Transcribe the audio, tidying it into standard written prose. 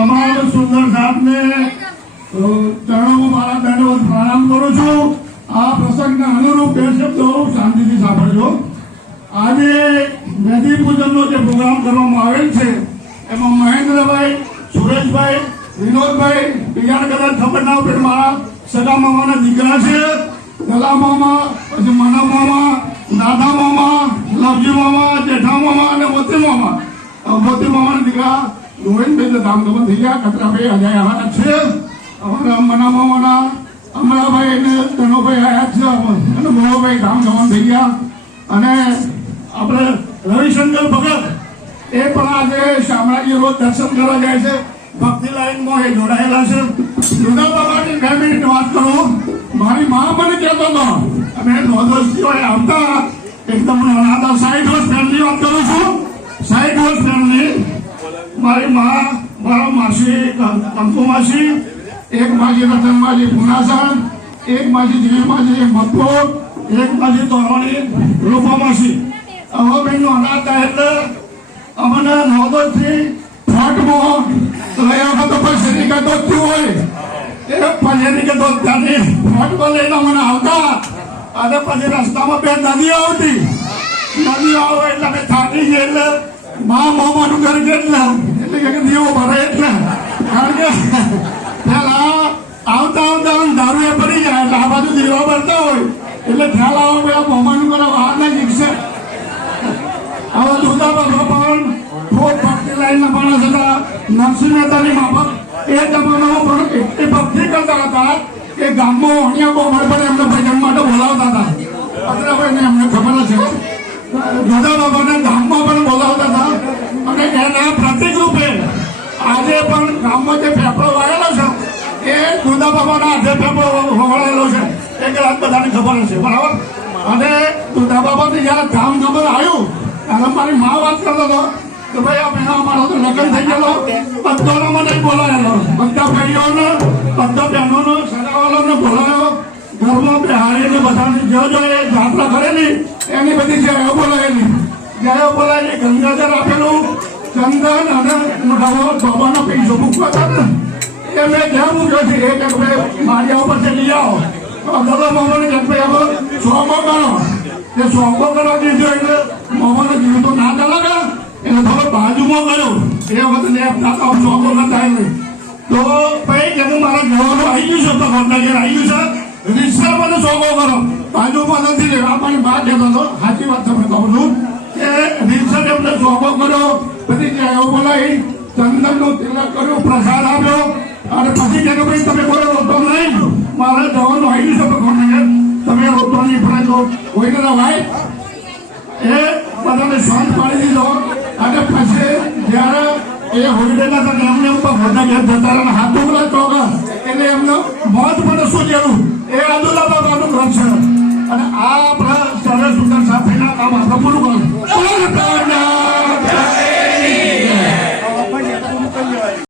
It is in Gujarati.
તમામ સુંદર સાહેબને ચરણોમાં મારા દંડવત પ્રણામ કરું છું. આ પ્રસંગને અનુરૂપ બે શબ્દો શાંતિથી સાંભળજો. આજે નદી પૂજનનો જે પ્રોગ્રામ કરવામાં આવેલ છે એમાં મહેન્દ્રભાઈ, સુરેશભાઈ, વિનોદભાઈ, બીજાને કદાચ ખબર ના હોય, મારા સગા મામાના દીકરા છે. દલા મામા, પછી માનવ મામા, દાદા મામા, લવજી મામા, જેઠા મામા અને મોતી મામા. મોતી મામાના દીકરા ગોવિંદભાઈ ધામધમ થઈ ગયા. કચરાભાઈ હજાર આવ્યા છે. અમારા મના મામાના અમરાભાઈ અને ધનોભાઈ આવ્યા છે અને મોહભાઈ ધામધમ થઈ ગયા. અને આપણે રવિશંકર ભગત એ પણ આજે શામળાજી રોજ દર્શન કરવા જાય છે. ભક્તિ લાઈનમાં એ જોડાયેલા છે. જુદા બાબાની 2 મિનિટ વાત કરું. મારી મા મને કહેતો હતો, અમે નોંધોસ્તી હોય આવતા એકદમ નાના 60 વર્ષ પહેલાની વાત કરું છું. 60 વર્ષ પહેલાની મારી મા, મારા માસી કંકુ માસી, એક માસી રતન માસી પુનાસણ, એક માસી જીવી માસી મકપોર, એક માસી તોરણી રૂપા માસી. હવે બેન અનાથ એટલે અમને નોંધોથી ફાટમાં રહ્યા વખત પછી કહેતો થયું હોય એ પછીની કે ત્યાંની ફાટમાં લઈને મને આવતા. અને પછી રસ્તામાં 2 નદીઓ આવતી. નદીઓ આવે એટલે અમે થાકી જઈએ. એટલે મામાનું ઘર કેટલા એટલે કે દીવો ભરે એટલે કારણ કે પેલા આવતા આવતા દારૂ એ પડી જાય એટલે આ બાજુ દીવા ભરતા હોય એટલે ખ્યાલ આવો પેલા મામાનું ઘર બહાર ના જીકશે. હવે જુદા બાબા પણ ખૂબ ભક્તિ લાઈનના માણસ હતા. નરસિંહ મહેતાની માફક એ જમાનામાં પણ એટલી ભક્તિ કરતા હતા કે ગામમાં અણિયા બોમર પણ એમને ભજન માટે બોલાવતા હતા. પત્રાભાઈને એમને ખબર છે. જુદા બાબાને ગામમાં પણ બોલાવતા હતા. અને એના પ્રતિક રૂપે આજે પણ ગામમાં જે પેપરો વાળેલો છે એ જુદા બાબાના હાથે પેપરો વગાડેલો છે. એ કદાચ બધાને ખબર છે, બરાબર. અને જુદા બાબાથી જયારે ગામ ખબર આવ્યું ત્યારે મારી મા વાત કરતો હતો કે ભાઈ આ મહિના અમારો તો લગ્ન થઈ ગયેલો, બધાનો મને બોલાયેલો, બધા ભાઈઓને, બધા બહેનોને, સગાવાળાને બોલાયો. ઘરમાં બિહારીને બધાને જો જાત્રા કરેલી એની બધી જયો બોલાયેલી. જયો બોલાયેલી ગંગાજળ આપેલું, ચંદન અને બાબાનો પૈસો મૂકવા હતા ને એ મેં જ્યાં મૂક્યો છે એ કે ભાઈ મારિયા ઉપર લઈ આવો. દાદા મામાને કે ભાઈ હવે સોમો કરો. એ સોમો કરવા દીધો એટલે મામાનો જીવ તો ના ચાલે એટલે થોડો બાજુમાં ગયો. એ વખતે લેપ થતા સોમો કરતા નહીં. તો ભાઈ કે મારા ઘરવાનું આવી ગયું છે, તો ઘરના ઘેર આવી ગયું છે, રિક્ષા મને સોમો કરો. બાજુમાં નથી લેવા. મારી બા કહેતો હતો, સાચી વાત તમે કહું છું કે રિક્ષા એમને સોમો કર્યો. બધી જગ્યાએ બોલાવી, ચંદનનું તિલક કર્યું, પ્રસાદ આપ્યો. અને પછી કે ભાઈ તમે કોઈ રોતો નહીં, મારે જવાનું આવી ગયું છે ભગવાન, તમે રોતો નહીં ફરાજો કોઈને ના ભાઈ. એ બધાને શાંત પાડી દીધો. અને પછી જયારે એ હોલિડેના હતા એમને બધા ઘેર જતા રહ્યા હાથ ઉગલા ચોગા એટલે એમને મોત મને શું જેવું એ અબ્દુલ્લા બાબાનું ઘર છે. અને આ આપણા સરસ સુંદર સાથેના કામ આપણે પૂરું કરું.